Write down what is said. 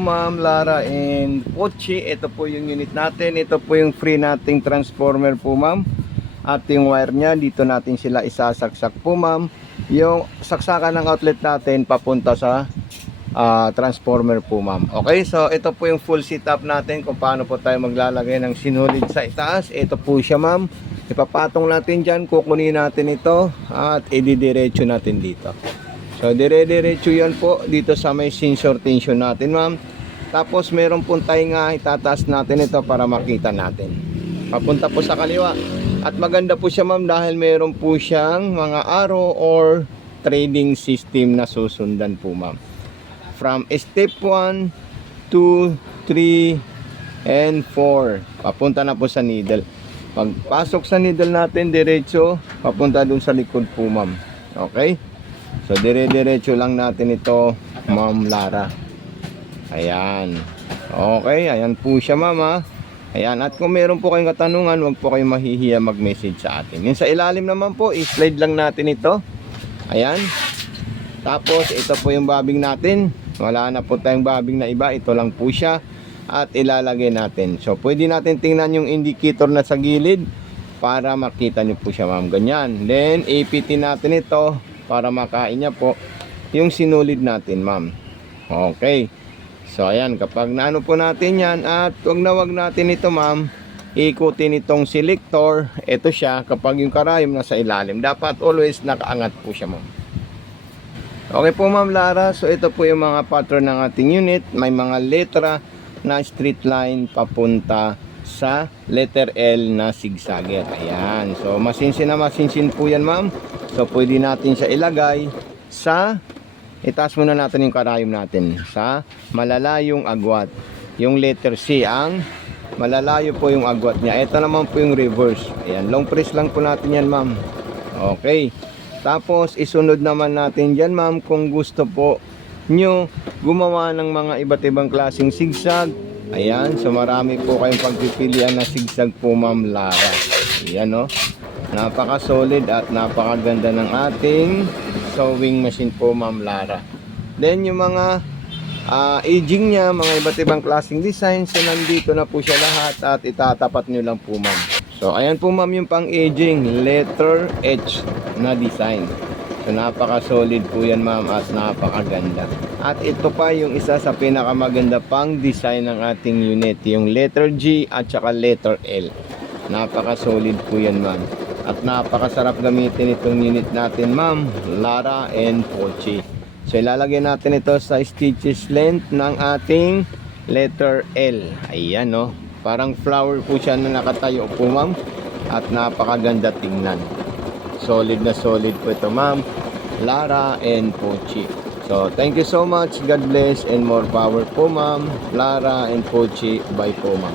Ma'am Lara and Pochi. Ito po yung unit natin. Ito po yung free nating transformer po, ma'am. At yung wire niya, dito natin sila isasaksak po, ma'am. Yung saksakan ng outlet natin papunta sa transformer po, ma'am. Okay, so ito po yung full setup natin kung paano po tayo maglalagay ng sinulid sa itaas. Ito po siya, ma'am. Ipapatong natin dyan, kukunin natin ito at ididiretso natin dito. So dire-diretso yan po dito sa may sensor tension natin, ma'am. Tapos meron pong tainga, itataas natin ito para makita natin. Papunta po sa kaliwa. At maganda po siya, ma'am, dahil meron po siyang mga arrow or trading system na susundan po, ma'am. From step 1, 2, 3, and 4. Papunta na po sa needle. Pagpasok sa needle natin, diretso, papunta dun sa likod po, ma'am. Okay? So, dire-diretso lang natin ito, Ma'am Lara. Ayan. Okay, ayan po siya, ma'am, ha? Ayan, at kung meron po kayong katanungan, huwag po kayong mahihiya mag-message sa atin. Yung sa ilalim naman po, i-slide lang natin ito. Ayan. Tapos, ito po yung bobbing natin. Wala na po tayong bobbing na iba. Ito lang po siya. At ilalagay natin. So, pwede natin tingnan yung indicator na sa gilid para makita nyo po siya, ma'am. Ganyan. Then, ipitin natin ito para makain niya po yung sinulid natin, ma'am. Okay. So, ayan. Kapag naano po natin yan at wag natin ito, ma'am, ikutin itong selector. Ito siya. Kapag yung karayom nasa ilalim, dapat always nakaangat po siya, ma'am. Okay po, Ma'am Lara. So, ito po yung mga pattern ng ating unit. May mga letra na straight line papunta sa letter L na zigzagger. Ayan. So, masinsin na masinsin po yan, ma'am. So, pwede natin siya ilagay sa, itaas muna natin yung karayom natin, sa malalayong agwat. Yung letter C, ang malalayo po yung agwat niya. Ito naman po yung reverse. Ayan. Long press lang po natin yan, ma'am. Okay. Tapos, isunod naman natin dyan, ma'am, kung gusto po nyo gumawa ng mga iba't ibang klaseng zigzag. Ayan, so marami po kayong pagpipilian na zigzag po, Ma'am Lara. Ayan, no? Napaka-solid at napakaganda ng ating sewing machine po, Ma'am Lara. Then, yung mga aging niya, mga iba't ibang klaseng design, so nandito na po siya lahat at itatapat nyo lang po, ma'am. So, ayan po, ma'am, yung pang-aging letter H na design. So, napaka-solid po yan, ma'am, at napakaganda. At ito pa yung isa sa pinakamaganda pang design ng ating unit, yung letter G at saka letter L. Napaka-solid po yan, ma'am. At napakasarap gamitin itong unit natin, ma'am, Lara and Pochi. So, ilalagay natin ito sa stitches length ng ating letter L. Ayan, no? Parang flower po siya na nakatayo po, ma'am. At napakaganda tingnan. Solid na solid po ito, ma'am, Lara and Pochi. So, thank you so much. God bless and more power po, ma'am, Lara and Pochi. Bye po, ma'am.